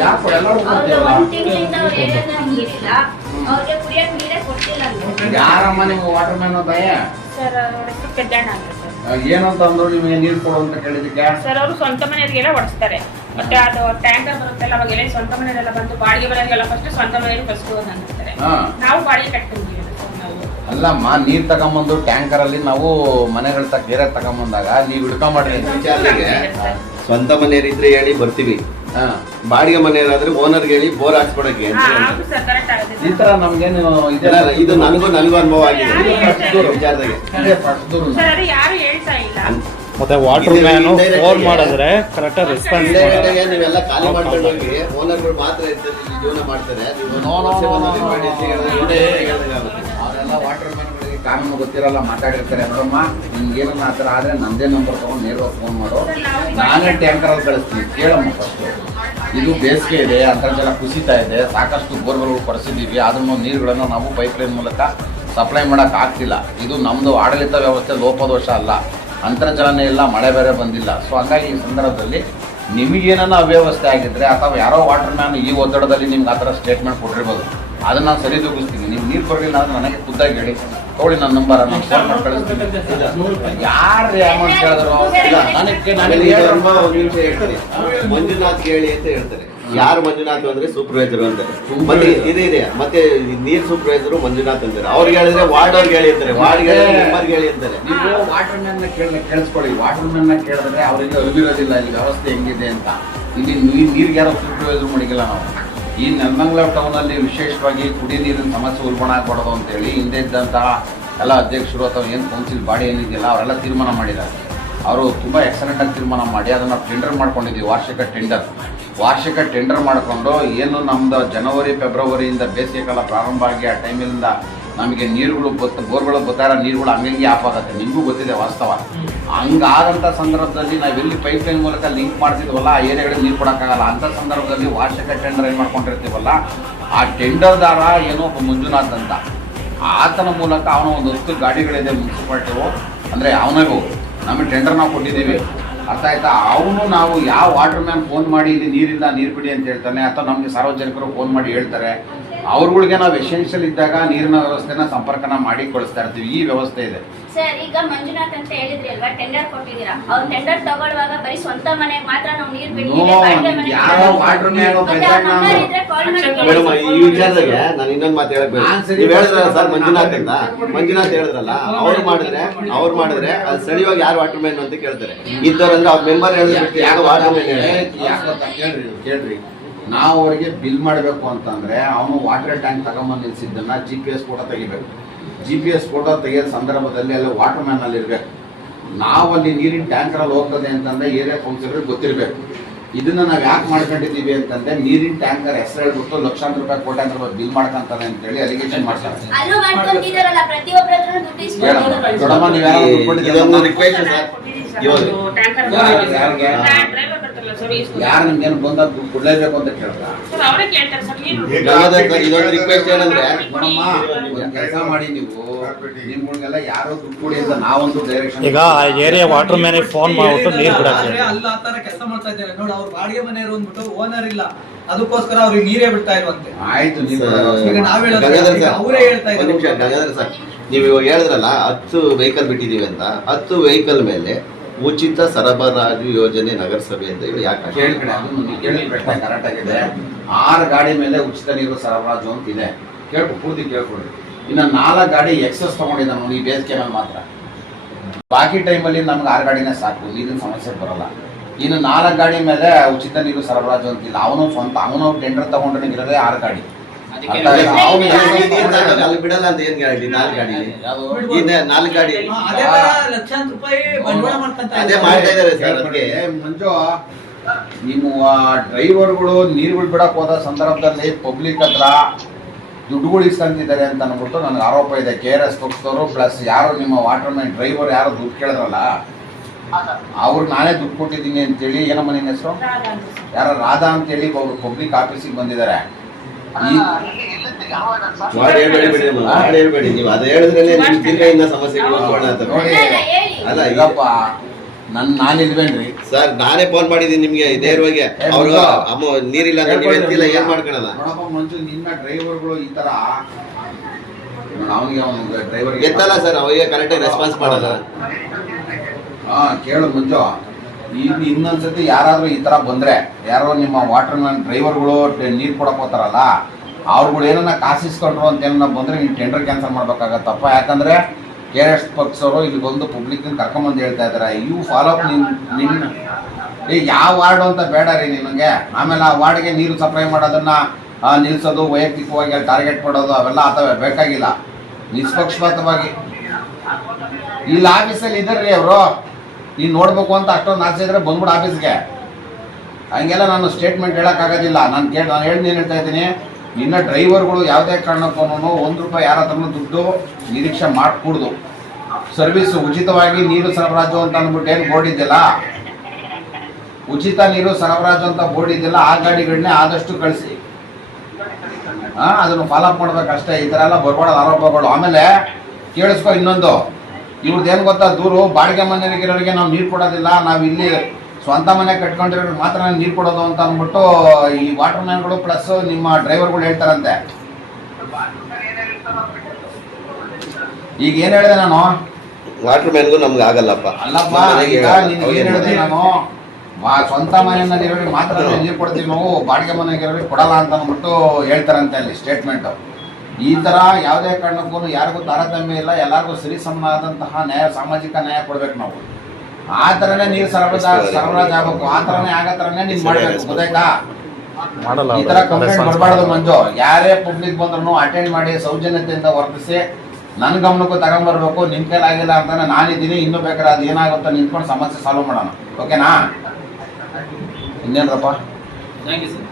ಯಾಕೆ ಎಲ್ಲರೂ ಕೊಡ್ತೀವಲ್ಲ? ಒಂದ್ ತಿಂಗಳಿಂದ ಅವ್ರ ಏರಿಯಾದ ನೀರಿಲ್ಲ, ಅವ್ರಿಗೆ ಕುಡಿಯಕ್ ನೀರೇ ಕೊಟ್ಟಿಲ್ಲ ಅಂತ. ಯಾರಮ್ಮ ನೀವು ವಾಟರ್ ಮ್ಯಾನ್ ದಯ? ಸರ್ ಅವ್ರ ಹೆಸರು ಪೆದ್ದಣ್ಣ ಅಂತ ಸರ್. ಏನಂತ ಅಂದ್ರು ನಿಮಗೆ ನೀರು ಕೊಡು ಅಂತ ಕೇಳಿದಕ್ಕೆ? ಸರ್ ಅವರು ಸ್ವಂತ ಮನೆಯವರಿಗೆಲ್ಲ ಹೊಡಿಸ್ತಾರೆ. ಮತ್ತೆ ಅದು ಟ್ಯಾಂಕರ್ ಬರುತ್ತಲ್ಲ ಅವಾಗೆಲ್ಲ ಸ್ವಂತ ಮನೆಯವರೆಲ್ಲ ಬಂದು ಬಾಡಿಗೆ ಮನೆಯವರಿಗೆಲ್ಲ ಫಸ್ಟ್ ಸ್ವಂತ ಮನೆಯವರು ಕಳ್ಸ್ಕೋದು ಅಂತಾರೆ. ನಾವು ಬಾಡಿಗೆ ಕಟ್ಕೊಂತೀವಿ ಸರ್ ನಾವು. ಅಲ್ಲಮ್ಮ, ನೀರ್ ತಗೊಂಬಂದು ಟ್ಯಾಂಕರ್ ಅಲ್ಲಿ ನಾವು ಮನೆಗಳ ಬೇರೆ ತಗೊಂಬಂದಾಗ ನೀವು ಹಿಡ್ಕೊಂಡ್ರಿ ಸ್ವಂತ ಮನೆಯವರಿದ್ರೆ ಹೇಳಿ ಬರ್ತೀವಿ, ಬಾಡಿಗೆ ಮನೆಯವರಾದ್ರೆ ಓನರ್ಗೆ ಹೇಳಿ ಬೋರ್ ಹಾಕ್ಸ್ಕೊಡಕ್ಕೆ ಈ ತರ ನಮ್ಗೇನು ಇದು ನನಗೂ ಅನುಭವ ಆಗಿದೆ ವಿಚಾರದಾಗೆ. ಯಾರು ಹೇಳ್ತಾ ಇಲ್ಲ. ಮತ್ತೆ ವಾಟರ್ ಮ್ಯಾನ್ ಫೋನ್ ಮಾಡಿದ್ರೆ ಕರೆಕ್ಟ್ ರೆಸ್ಪಾನ್ಸ್ ನೀವೆಲ್ಲ ಖಾಲಿ ಮಾಡ್ಕೊಂಡು ಹೋಗಿ ಓನರ್ಗಳು ಮಾತ್ರ ಇರ್ತಾರೆ, ಜೀವನ ಮಾಡ್ತಾರೆ. ಅವರೆಲ್ಲ ವಾಟರ್ ಮ್ಯಾನ್ಗಳಿಗೆ ಕಾನೂನು ಗೊತ್ತಿರಲ್ಲ, ಮಾತಾಡಿರ್ತಾರೆ. ನೋಡಮ್ಮ ನಿಮ್ಗೆ ಏನನ್ನ ಆ ಥರ ಆದ್ರೆ ನಂದೇ ನಂಬರ್ ತಗೊಂಡು ನೇರವಾಗಿ ಫೋನ್ ಮಾಡು, ನಾನೇ ಟ್ಯಾಂಕರಲ್ಲಿ ಕಳಿಸ್ತೀನಿ. ಕೇಳಮ್ಮ ಫಸ್ಟ್, ಇದು ಬೇಸಿಗೆ ಇದೆ, ಅಂತರ್ಜಲ ಕುಸಿತಾ ಇದೆ, ಸಾಕಷ್ಟು ಬೋರ್ಗಳು ಕೊರೆಸಿದ್ದೀವಿ, ಅದನ್ನು ನೀರುಗಳನ್ನು ನಾವು ಪೈಪ್ಲೈನ್ ಮೂಲಕ ಸಪ್ಲೈ ಮಾಡೋಕೆ ಆಗ್ತಿಲ್ಲ. ಇದು ನಮ್ಮದು ಆಡಳಿತ ವ್ಯವಸ್ಥೆ ಲೋಪದೋಷ ಅಲ್ಲ, ಅಂತರ್ಜಲನೇ ಇಲ್ಲ, ಮಳೆ ಬೇರೆ ಬಂದಿಲ್ಲ. ಸೊ ಹಂಗಾಗಿ ಈ ಸಂದರ್ಭದಲ್ಲಿ ನಿಮಗೇನನ್ನ ಅವ್ಯವಸ್ಥೆ ಆಗಿದ್ರೆ ಅಥವಾ ಯಾರೋ ವಾಟರ್ ಮ್ಯಾನ್ ಈ ಒತ್ತಡದಲ್ಲಿ ನಿಮ್ಗೆ ಆ ಥರ ಸ್ಟೇಟ್ಮೆಂಟ್ ಕೊಟ್ಟಿರ್ಬೋದು, ಅದನ್ನು ನಾನು ಸರಿದೂಗಿಸ್ತೀನಿ. ನೀವು ನೀರು ಬರಲಿಲ್ಲ ಅಂದ್ರೆ ನನಗೆ ಖುದ್ದಾಗಿ ಹೇಳಿ, ತಗೊಳ್ಳಿ ನನ್ನ ನಂಬರ್, ನಾನು ಫೋನ್ ಮಾಡಿ ಕಳಿಸ್ತೀನಿ. ಯಾರು ಅಮೌಂಟ್ ಕೇಳಿದ್ರು ಮಂಜುನಾಥ್ ಹೇಳಿ ಅಂತ ಹೇಳ್ತಾರೆ. ಯಾರು ಮಂಜುನಾಥ್ ಅಂದ್ರೆ ಸೂಪರ್ವೈಸರ್ ಅಂತಾರೆ. ಮತ್ತೆ ಇದೆ ಮತ್ತೆ ನೀರ್ ಸೂಪರ್ವೈಸರ್ ಮಂಜುನಾಥ್ ಅಂತಾರೆ. ಅವ್ರಿಗೆ ಹೇಳಿದ್ರೆ ವಾರ್ಡ್ ಅವ್ರಿಗೆ ಹೇಳಿರ್ತಾರೆ, ವಾರ್ಡ್ಗೆ ಮೆಂಬರ್ಗೆ ಹೇಳಿ ಅಂತಾರೆ. ನೀವು ವಾಟರ್ ಮ್ಯಾನ್ ಕೇಳಿಸ್ಕೊಳ್ಳಿ. ವಾಟರ್ ಮ್ಯಾನ್ ಕೇಳಿದ್ರೆ ಅವರಿಗೆ ಅರಿವಿರೋದಿಲ್ಲ ಇಲ್ಲಿ ವ್ಯವಸ್ಥೆ ಹೆಂಗಿದೆ ಅಂತ. ಇಲ್ಲಿ ನೀರಿಗೆ ಯಾರೋ ಸೂಪರ್ವೈಸರ್ ಮಾಡಿಲ್ಲ. ನಾವು ಈ ನೆಲಮಂಗಲ ಟೌನಲ್ಲಿ ವಿಶೇಷವಾಗಿ ಕುಡಿಯ ನೀರಿನ ಸಮಸ್ಯೆ ಉಲ್ಬಣ ಆಗಬಾರ್ದು ಅಂತೇಳಿ ಹಿಂದೆ ಇದ್ದಂತಹ ಎಲ್ಲ ಅಧ್ಯಕ್ಷರು ಅಥವಾ ಏನು ಕೌನ್ಸಿಲ್ ಬಾಡಿ ಏನಿದೆಯಲ್ಲ ಅವರೆಲ್ಲ ತೀರ್ಮಾನ ಮಾಡಿದ್ದಾರೆ. ಅವರು ತುಂಬ ಎಕ್ಸಲೆಂಟಾಗಿ ತೀರ್ಮಾನ ಮಾಡಿ ಅದನ್ನು ಟೆಂಡರ್ ಮಾಡ್ಕೊಂಡಿದ್ದೀವಿ. ವಾರ್ಷಿಕ ಟೆಂಡರ್ ಮಾಡಿಕೊಂಡು ಏನು ನಮ್ಮದು ಜನವರಿ ಫೆಬ್ರವರಿಯಿಂದ ಬೇಸಿಗೆ ಕಾಲ ಪ್ರಾರಂಭ ಆಗಿ ಆ ಟೈಮಿಂದ ನಮಗೆ ನೀರುಗಳು ಬೋರ್ಗಳು ಬರ್ತಾರ, ನೀರುಗಳು ಹಂಗಂಗೆ ಆಫ್ ಆಗುತ್ತೆ. ನಿಮಗೂ ಗೊತ್ತಿದೆ ವಾಸ್ತವ. ಹಂಗಾದಂಥ ಸಂದರ್ಭದಲ್ಲಿ ನಾವೆಲ್ಲಿ ಪೈಪ್ಲೈನ್ ಮೂಲಕ ಲಿಂಕ್ ಮಾಡ್ತಿದ್ವಲ್ಲ, ಆ ಏರಿಯಾಗಳಿಗೆ ನೀರು ಕೊಡೋಕ್ಕಾಗಲ್ಲ. ಅಂಥ ಸಂದರ್ಭದಲ್ಲಿ ವಾರ್ಷಿಕ ಟೆಂಡರ್ ಏನು ಮಾಡ್ಕೊಂಡಿರ್ತೀವಲ್ಲ, ಆ ಟೆಂಡರ್ದಾರ ಏನೋ ಒಬ್ಬ ಮಂಜುನಾಥ್ ಅಂತ, ಆತನ ಮೂಲಕ ಅವನ ಒಂದು 10 ಗಾಡಿಗಳಿದೆ ಮುನ್ಸಿಪಾಲ್ಟಿವು, ಅಂದರೆ ಅವನಿಗೂ ನಮಗೆ ಟೆಂಡರ್ ನಾವು ಕೊಟ್ಟಿದ್ದೀವಿ. ಅರ್ಥ ಆಯ್ತಾ? ಅವನು ನಾವು ಯಾವ ವಾಟರ್ ಮ್ಯಾನ್ ಫೋನ್ ಮಾಡಿ ಇಲ್ಲಿ ನೀರಿಲ್ಲ, ನೀರು ಬಿಡಿ ಅಂತ ಹೇಳ್ತಾನೆ, ಅಥವಾ ನಮಗೆ ಸಾರ್ವಜನಿಕರು ಫೋನ್ ಮಾಡಿ ಹೇಳ್ತಾರೆ. ಅವ್ರಗಳಿಗೆ ನಾವು ಎಸೆನ್ಷಿಯಲ್ ಇದ್ದಾಗ ನೀರಿನ ವ್ಯವಸ್ಥೆನ ಸಂಪರ್ಕನ ಮಾಡಿ ಕಳಿಸ್ತಾ ಇರ್ತೀವಿ. ಈ ವ್ಯವಸ್ಥೆ ಇದೆ ಸರ್. ಈಗ ಮಂಜುನಾಥ್ ಅಂತ ಹೇಳಿದ್ರಿ ಅಲ್ವಾ, ಟೆಂಡರ್ ಕೊಟ್ಟಿದ್ದೀರಾ. ಅವ್ರು ಟೆಂಡರ್ ತಗೊಳ್ಳುವಾಗ ಬರೀ ಸ್ವಂತ ಮನೆಗೆ ಮಾತ್ರ ನಾವು ನೀರು ಬಿಡ್ತೀವಿ, ಯಾರೋ ವಾಟರ್ ಮ್ಯಾನ್ ಮೇಡಮ್ ಈ ವಿಚಾರದಾಗ ನಾನು ಇನ್ನೊಂದು ಮಾತು ಹೇಳಬೇಕು. ನೀವು ಹೇಳಿದ್ರಲ್ಲ ಸರ್ ಮಂಜುನಾಥ್ ಹೇಳಿದ್ರಲ್ಲ, ಅವ್ರು ಮಾಡಿದ್ರೆ ಅದು ಸ್ಥಳೀಯವಾಗಿ ಯಾರು ವಾಟರ್ ಮ್ಯಾನ್ ಅಂತ ಕೇಳ್ತಾರೆ. ಇದ್ದವ್ರಂದ್ರೆ ಅವ್ರ ಮೆಂಬರ್ ಹೇಳಿದ್ರೆ ಯಾರು ವಾಟರ್ ಮ್ಯಾನ್ ಕೇಳ್ರಿ. ನಾವು ಅವರಿಗೆ ಬಿಲ್ ಮಾಡಬೇಕು ಅಂತಂದ್ರೆ ಅವನು ವಾಟರ್ ಟ್ಯಾಂಕ್ ತಗೊಂಬಂದು ನಿಲ್ಸಿದ್ದನ್ನ GPS ಫೋಟೋ ತೆಗಿಬೇಕು. GPS ಫೋಟೋ ತೆಗೆಯೋ ಸಂದರ್ಭದಲ್ಲಿ ಅಲ್ಲಿ ವಾಟರ್ ಮ್ಯಾನ್ ಅಲ್ಲಿ ಇರ್ಬೇಕು. ನಾವು ಅಲ್ಲಿ ನೀರಿನ ಟ್ಯಾಂಕರಲ್ಲಿ ಹೋಗ್ತದೆ ಅಂತಂದ್ರೆ ಏರಿಯಾ ಕೌನ್ಸಿಲರ್ ಗೊತ್ತಿರಬೇಕು. ಇದನ್ನ ನಾವು ಯಾಕೆ ಮಾಡ್ಕೊಂಡಿದ್ದೀವಿ ಅಂತಂದ್ರೆ ನೀರಿನ ಟ್ಯಾಂಕರ್ ಹೆಸರು ಹೇಳ್ಬಿಟ್ಟು ಲಕ್ಷಾಂತರ ರೂಪಾಯಿ ಕೋಟ್ಯಾಂತರ ರೂಪಾಯಿ ಬಿಲ್ ಮಾಡ್ಕೊಂತಾರೆ ಅಂತ ಹೇಳಿ ಅಲಿಗೇಷನ್ ಮಾಡ್ತಾರೆ. ದೊಡ್ಡಮ್ಮ ನೀವು ಯಾರು ರಿಕ್ವೆಸ್ಟ್ ಸರ್, ಯಾರು ನಿಮ್ಗೇನು ಬಂದಾಗ ದುಡ್ಡು ಕೊಡ್ಲೇಬೇಕು ಅಂತ ಕೇಳ್ತಾರೆ. ಇದೊಂದು ರಿಕ್ವೆಸ್ಟ್ ಏನಂದ್ರೆ ನೋಡಮ್ಮ, ಒಂದು ಕೆಲಸ ಮಾಡಿ, ನೀವು ನಿಮ್ಗಳಿಗೆಲ್ಲ ಯಾರೋ ದುಡ್ಡು ಕೊಡಿ ಅಂತ ನಾವೊಂದು ಡೈರೆಕ್ಷನ್. ಈಗ ಏರಿಯಾ ವಾಟರ್ ಮ್ಯಾನ್ ಫೋನ್ ಮಾಡ್ಬಿಟ್ಟು ನೀರು ಬಿಡಕ್ಕೆ ಅಲ್ಲ ಆ ತರ ಕೆಲಸ ಮಾಡ್ತಾ ಇದ್ದಾರೆ ನೋಡಿ. ಅವ್ರ ಬಾಡಿಗೆ ಮನೆಯವರು ಅಂದ್ಬಿಟ್ಟು ಓನರ್ ಇಲ್ಲ, ಅದಕ್ಕೋಸ್ಕರ ಅವ್ರಿಗೆ ನೀರೇ ಬಿಡ್ತಾ ಇರುವಂತೆ. ಆಯ್ತು, ಈಗ ನಾವ್ ಅವರೇ ಹೇಳ್ತಾ ಇದ್ದಾರೆ. ಗಂಗಾಧರ್ ಸರ್, ನೀವು ಇವಾಗ ಹೇಳಿದ್ರಲ್ಲ 10 ವೆಹಿಕಲ್ ಬಿಟ್ಟಿದೀವಿ ಅಂತ, 10 ವೆಹಿಕಲ್ ಮೇಲೆ ಉಚಿತ ಸರಬರಾಜು ಯೋಜನೆ ನಗರಸಭೆ ಅಂತ ಹೇಳಿ ಯಾಕೆ ಕರೆಕ್ಟ್ ಆಗಿದೆ. 6 ಗಾಡಿ ಮೇಲೆ ಉಚಿತ ನೀರು ಸರಬರಾಜು ಅಂತ ಇದೆ. ಪೂರ್ತಿ ಕೇಳ್ಕೊಡ್ರಿ. ಇನ್ನು 4 ಗಾಡಿ ಎಕ್ಸಸ್ ತಗೊಂಡಿದ್ದ ನೋಡಿ ಈ ಬೇಸಿಗೆ ಮೇಲೆ ಮಾತ್ರ. ಬಾಕಿ ಟೈಮಲ್ಲಿ ನಮ್ಗೆ 6 ಗಾಡಿನೇ ಸಾಕು, ನೀರಿನ ಸಮಸ್ಯೆ ಬರಲ್ಲ. ಇನ್ನು 4 ಗಾಡಿ ಮೇಲೆ ಉಚಿತ ನೀರು ಸರಬರಾಜು ಅಂತಿಲ್ಲ. ಅವನು ಟೆಂಡರ್ ತಗೊಂಡ್ರೆ ಇರೋದೇ 6 ಗಾಡಿ. ಅಲ್ಲಿ ಬಿಡಲ್ಲ ಅಂತ ಏನ್ ಗ್ಯಾರಂಟಿ? 4 ಗಾಡಿ 4 ಗಾಡಿ ಲಕ್ಷಾಂತರ ರೂಪಾಯಿ ಬಂಡವಾಳ ಮಾಡ್ತಾರೆ. ಅದೇ ಮಾಡ್ತಾ ಇದ್ದಾರೆ ಸರ್. ಅದಕ್ಕೆ ಮಂಜು, ನೀವು ಡ್ರೈವರ್ಗಳು ನೀರುಗಳು ಬಿಡಕ್ ಹೋದ ಸಂದರ್ಭದಲ್ಲಿ ಪಬ್ಲಿಕ್ ಹತ್ರ ದುಡ್ಡುಗಳು ಇಸ್ಕೊಂತಿದ್ದಾರೆ ಅಂತ ಅಂದ್ಬಿಟ್ಟು ನನಗೆ ಆರೋಪ ಇದೆ. KRS ತೋರಿಸಿದವರು ಪ್ಲಸ್ ಯಾರು ನಿಮ್ಮ ವಾಟರ್ ಮ್ಯಾನ್ ಡ್ರೈವರ್ ಯಾರು ದುಡ್ಡು ಕೇಳಿದ್ರಲ್ಲ, ಅವ್ರು ನಾನೇ ದುಡ್ಡು ಕೊಟ್ಟಿದ್ದೀನಿ ಅಂತೇಳಿ, ಏನಮ್ಮ ನಿನ್ನ ಹೆಸರು? ಯಾರ ರಾಧಾ ಅಂತೇಳಿ ಒಬ್ರು ಪಬ್ಲಿಕ್ ಆಫೀಸಿಗೆ ಬಂದಿದ್ದಾರೆ. ಹೇಳ್ಬೇಡಿ ನೀವು, ಅದು ಹೇಳಿದ್ರೆ ಸಮಸ್ಯೆಗಳು ಅಲ್ಲ. ಈಗಪ್ಪ ನಾನು ಇಲ್ವೇನ್ರಿ ಸರ್ ನಾನೇ ಫೋನ್ ಮಾಡಿದ್ದೀನಿ ನಿಮ್ಗೆ ನೇರವಾಗಿ ಅವರು ಅಮ್ಮ ನೀರಿಲ್ಲ ಅಂದ್ರೆ ನೀವ್ ಎತ್ತಿಲ್ಲ ಏನ್ ಮಾಡ್ಕೊಳಲ್ಲ ನೋಡಪ್ಪ ಮಂಜು, ನಿನ್ನ ಡ್ರೈವರ್ಗಳು ಈ ತರ ಅವನಿಗೆ ಅವನಿಗೆ ಡ್ರೈವರ್ ಎತ್ತಲ್ಲ ಸರ್ ಅವಾಗ ಕರೆಕ್ಟಾಗಿ ರೆಸ್ಪಾನ್ಸ್ ಮಾಡಲ್ಲ. ಕೇಳು ಮಂಜು, ಈಗ ಇನ್ನೊಂದ್ಸತಿ ಯಾರಾದ್ರೂ ಈ ತರ ಬಂದ್ರೆ, ಯಾರೋ ನಿಮ್ಮ ವಾಟರ್ ಮ್ಯಾನ್ ಡ್ರೈವರ್ಗಳು ನೀರು ಕೊಡಕ್ ಹೋಗ್ತಾರಲ್ಲ, ಅವ್ರುಗಳು ಏನನ್ನ ಕಾಸಿಸ್ಕೊಂಡ್ರು ಅಂತ ಏನನ್ನ ಬಂದ್ರೆ ನೀವು ಟೆಂಡರ್ ಕ್ಯಾನ್ಸಲ್ ಮಾಡ್ಬೇಕಾಗತ್ತಪ್ಪ. ಯಾಕಂದ್ರೆ KRS ಪಕ್ಷವರು ಇಲ್ಲಿ ಬಂದು ಪಬ್ಲಿಕ್ ಕರ್ಕೊಂಬಂದು ಹೇಳ್ತಾ ಇದಾರೆ, ಯು ಫಾಲೋ ಅಪ್ ನಿನ್ನ ಈಗ ಯಾವ ವಾರ್ಡು ಅಂತ ಬೇಡ ರೀ ನಿನಗೆ. ಆಮೇಲೆ ಆ ವಾರ್ಡ್ಗೆ ನೀರು ಸಪ್ಲೈ ಮಾಡೋದನ್ನ ನಿಲ್ಸೋದು, ವೈಯಕ್ತಿಕವಾಗಿ ಟಾರ್ಗೆಟ್ ಮಾಡೋದು ಅವೆಲ್ಲ ಆತವೆ ಬೇಕಾಗಿಲ್ಲ. ನಿಷ್ಪಕ್ಷಪಾತವಾಗಿ ಇಲ್ಲಿ ಆಫೀಸಲ್ಲಿ ಇದ್ದಾರ್ರಿ ಅವರು, ನೀನು ನೋಡ್ಬೇಕು ಅಂತ ಅಷ್ಟೊಂದು ಆಸೆ ಇದ್ರೆ ಬಂದ್ಬಿಡು ಆಫೀಸ್ಗೆ. ಹಂಗೆಲ್ಲ ನಾನು ಸ್ಟೇಟ್ಮೆಂಟ್ ಹೇಳೋಕ್ಕಾಗೋದಿಲ್ಲ. ನಾನು ಏನು ಹೇಳ್ತಾ ಇದ್ದೀನಿ, ಇನ್ನು ಡ್ರೈವರ್ಗಳು ಯಾವುದೇ ಕಾರಣಕ್ಕೂ ₹1 ಯಾರ ಹತ್ರನೂ ದುಡ್ಡು ನಿರೀಕ್ಷೆ ಮಾಡಿಕೊಡ್ದು. ಸರ್ವಿಸ್ ಉಚಿತವಾಗಿ ನೀರು ಸರಬರಾಜು ಅಂತ ಅಂದ್ಬಿಟ್ಟು ಏನು ಬೋರ್ಡ್ ಇದೆಯಲ್ಲ, ಉಚಿತ ನೀರು ಸರಬರಾಜು ಅಂತ ಬೋರ್ಡ್ ಇದೆಯಲ್ಲ, ಆ ಗಾಡಿಗಳನ್ನೇ ಆದಷ್ಟು ಕಳಿಸಿ. ಅದನ್ನು ಫಾಲೋಅಪ್ ಮಾಡ್ಬೇಕಷ್ಟೇ. ಈ ಥರ ಎಲ್ಲ ಬರ್ಬಾರ್ದು ಆರೋಪಗಳು. ಆಮೇಲೆ ಕೇಳಿಸ್ಕೊ ಇನ್ನೊಂದು, ಇವ್ರದ್ದು ಏನು ಗೊತ್ತಾ ದೂರು, ಬಾಡಿಗೆ ಮನೆಯಲ್ಲಿರೋರಿಗೆ ನಾವು ನೀರು ಕೊಡೋದಿಲ್ಲ, ನಾವು ಇಲ್ಲಿ ಸ್ವಂತ ಮನೆ ಕಟ್ಕೊಂಡಿರೋರಿಗೆ ಮಾತ್ರ ನೀರು ಕೊಡೋದು ಅಂತ ಅಂದ್ಬಿಟ್ಟು ಈ ವಾಟರ್ ಮ್ಯಾನ್ಗಳು ಪ್ಲಸ್ ನಿಮ್ಮ ಡ್ರೈವರ್ಗಳು ಹೇಳ್ತಾರಂತೆ. ಈಗ ಏನು ಹೇಳಿದೆ ನಾನು, ವಾಟರ್ ಮ್ಯಾನ್ಗೂ ನಮ್ಗೆ ಆಗಲ್ಲಪ್ಪ. ಅಲ್ಲಪ್ಪ, ಈಗ ನಿನ್ಗೆ ಏನು ಹೇಳಿದೆ ನಾನು, ಸ್ವಂತ ಮನೆಯಲ್ಲಿರೋರಿಗೆ ಮಾತ್ರ ನೀರು ಕೊಡ್ತೀವಿ ನಾವು, ಬಾಡಿಗೆ ಮನೆಗಿರೋರಿಗೆ ಕೊಡಲ್ಲ ಅಂತ ಅಂದ್ಬಿಟ್ಟು ಹೇಳ್ತಾರಂತೆ ಅಲ್ಲಿ ಸ್ಟೇಟ್ಮೆಂಟ್. ಈ ಥರ ಯಾವುದೇ ಕಾರಣಕ್ಕೂ ಯಾರಿಗೂ ತಾರತಮ್ಯ ಇಲ್ಲ, ಎಲ್ಲರಿಗೂ ಸರಿ ಸಮನಾದಂತಹ ನ್ಯಾಯ, ಸಾಮಾಜಿಕ ನ್ಯಾಯ ಕೊಡ್ಬೇಕು ನಾವು. ಆ ಥರನೇ ನೀರು ಸರಬರಾಜು ಆಗಬೇಕು, ಆ ಥರನೇ ಆಗೋ ಥರನೇ ನೀನು ಮಾಡಬೇಕು, ಗೊತ್ತಾಯ್ತಾ? ಈ ಥರ ಕಂಪ್ಲೇಂಟ್ ಬರಬಾರ್ದು ಮಂಜು. ಯಾರೇ ಪಬ್ಲಿಕ್ ಬಂದ್ರು ಅಟೆಂಡ್ ಮಾಡಿ ಸೌಜನ್ಯತೆಯಿಂದ ವರ್ತಿಸಿ ನನ್ನ ಗಮನಕ್ಕೂ ತಗೊಂಡ್ಬರ್ಬೇಕು. ನಿಮ್ಮ ಕೈಲಾಗಿಲ್ಲ ಅಂತಾನೆ ನಾನಿದ್ದೀನಿ, ಇನ್ನೂ ಬೇಕಾದ್ರೆ ಅದು ಏನಾಗುತ್ತೋ ನಿಂತ್ಕೊಂಡು ಸಮಸ್ಯೆ ಸಾಲ್ವ್ ಮಾಡೋಣ. ಓಕೆನಾ? ಇನ್ನೇನ್ರಪ್ಪ? Thank you sir.